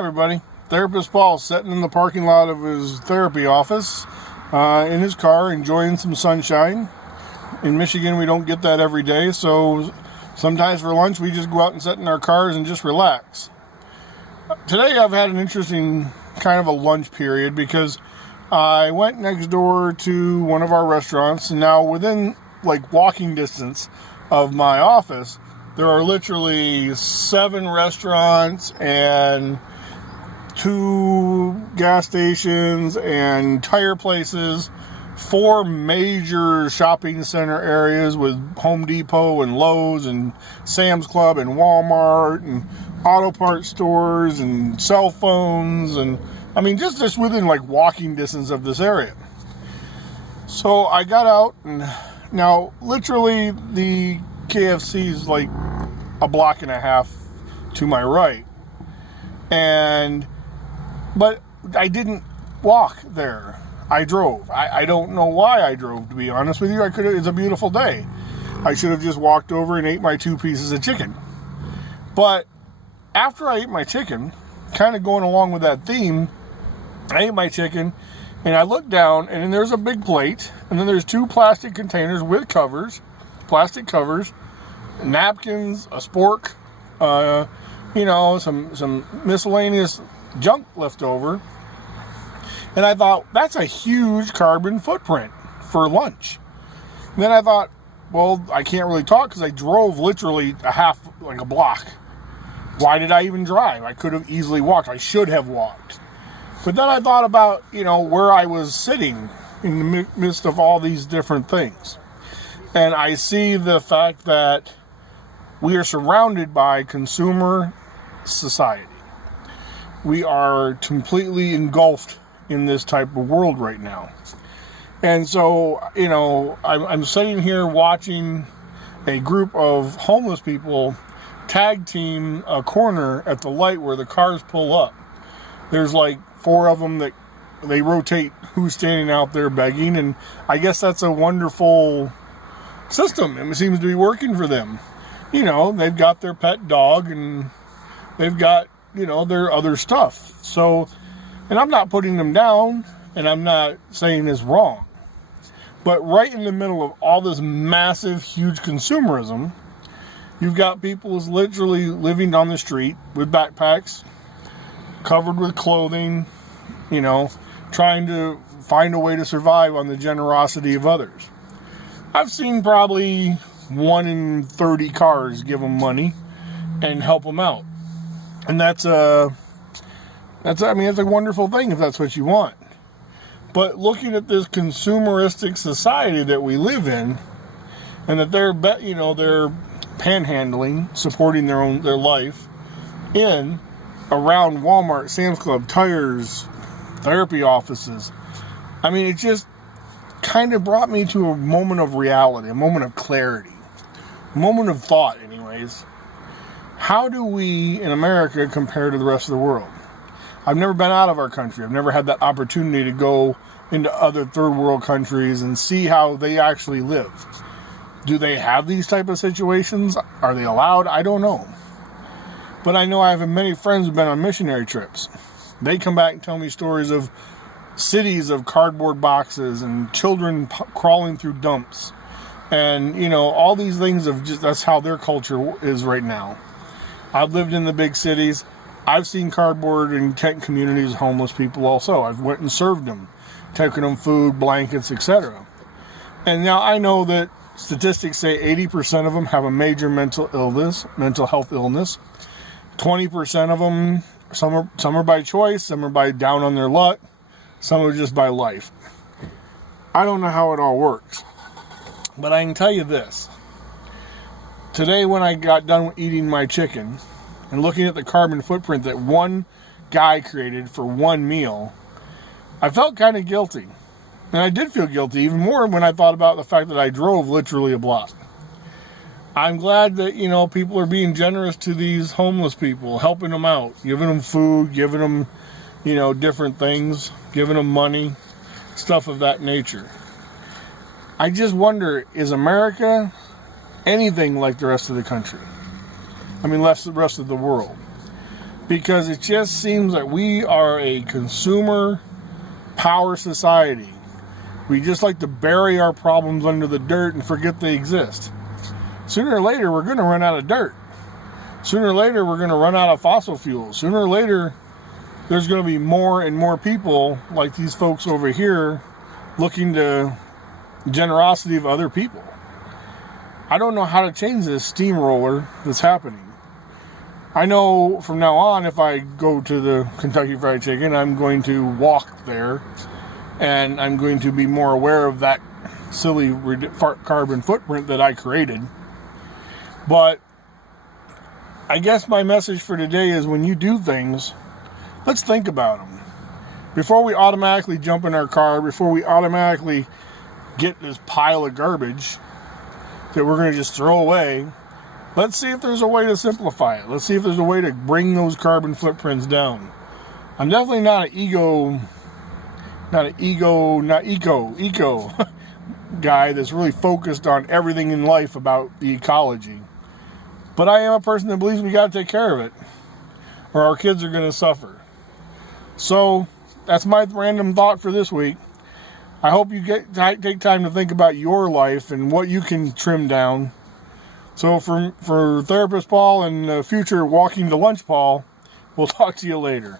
Everybody, Therapist Paul sitting in the parking lot of his therapy office in his car enjoying some sunshine. In Michigan we don't get that every day, so sometimes for lunch we just go out and sit in our cars and just relax. Today I've had an interesting kind of a lunch period because I went next door to one of our restaurants, and now within like walking distance of my office there are literally 7 restaurants and 2 gas stations and tire places, 4 major shopping center areas with Home Depot and Lowe's and Sam's Club and Walmart and auto parts stores and cell phones, and I mean just within like walking distance of this area. So I got out, and now literally the KFC is like a block and a half to my right, but I didn't walk there. I drove. I don't know why I drove, to be honest with you. It's a beautiful day. I should have just walked over and ate my 2 pieces of chicken. But after I ate my chicken, kind of going along with that theme, I ate my chicken and I looked down, and then there's a big plate, and then there's 2 plastic containers with covers, plastic covers, napkins, a spork, some miscellaneous junk left over. And I thought, that's a huge carbon footprint for lunch. And then I thought, well, I can't really talk because I drove literally a block. Why did I even drive? I could have easily walked. I should have walked. But then I thought about, where I was sitting in the midst of all these different things. And I see the fact that we are surrounded by consumer society. We are completely engulfed in this type of world right now. And so, I'm sitting here watching a group of homeless people tag team a corner at the light where the cars pull up. There's like 4 of them that they rotate who's standing out there begging, and I guess that's a wonderful system. It seems to be working for them. They've got their pet dog, and they've got, their other stuff. So, and I'm not putting them down, and I'm not saying it's wrong. But right in the middle of all this massive, huge consumerism, you've got people who's literally living on the street with backpacks, covered with clothing, trying to find a way to survive on the generosity of others. I've seen probably 1 in 30 cars give them money and help them out. And that's a wonderful thing if that's what you want. But looking at this consumeristic society that we live in, and that they're panhandling, supporting their life around Walmart, Sam's Club, tires, therapy offices. It just kind of brought me to a moment of reality, a moment of clarity, a moment of thought anyways. How do we in America compare to the rest of the world? I've never been out of our country. I've never had that opportunity to go into other third world countries and see how they actually live. Do they have these type of situations? Are they allowed? I don't know. But I know I have many friends who've been on missionary trips. They come back and tell me stories of cities of cardboard boxes and children crawling through dumps. And, all these things that's how their culture is right now. I've lived in the big cities. I've seen cardboard and tent communities, homeless people also. I've went and served them, taken them food, blankets, etc. And now I know that statistics say 80% of them have a major mental health illness. 20% of them, some are by choice, some are by down on their luck, some are just by life. I don't know how it all works. But I can tell you this. Today when I got done eating my chicken and looking at the carbon footprint that one guy created for one meal, I felt kind of guilty. And I did feel guilty even more when I thought about the fact that I drove literally a block. I'm glad that, people are being generous to these homeless people, helping them out, giving them food, giving them, different things, giving them money, stuff of that nature. I just wonder, is America anything like the rest of the country? The rest of the world. because it just seems like we are a consumer power society. We just like to bury our problems under the dirt and forget they exist. Sooner or later, we're going to run out of dirt. Sooner or later, we're going to run out of fossil fuels. Sooner or later, there's going to be more and more people like these folks over here looking to generosity of other people. I don't know how to change this steamroller that's happening. I know from now on, if I go to the Kentucky Fried Chicken, I'm going to walk there, and I'm going to be more aware of that silly carbon footprint that I created. But I guess my message for today is, when you do things, let's think about them. Before we automatically jump in our car, before we automatically get this pile of garbage that we're going to just throw away, let's see if there's a way to simplify it. Let's see if there's a way to bring those carbon footprints down. I'm definitely not an eco guy that's really focused on everything in life about the ecology. But I am a person that believes we got to take care of it, or our kids are going to suffer. So that's my random thought for this week. I hope you take time to think about your life and what you can trim down. So for Therapist Paul and future Walking to Lunch Paul, we'll talk to you later.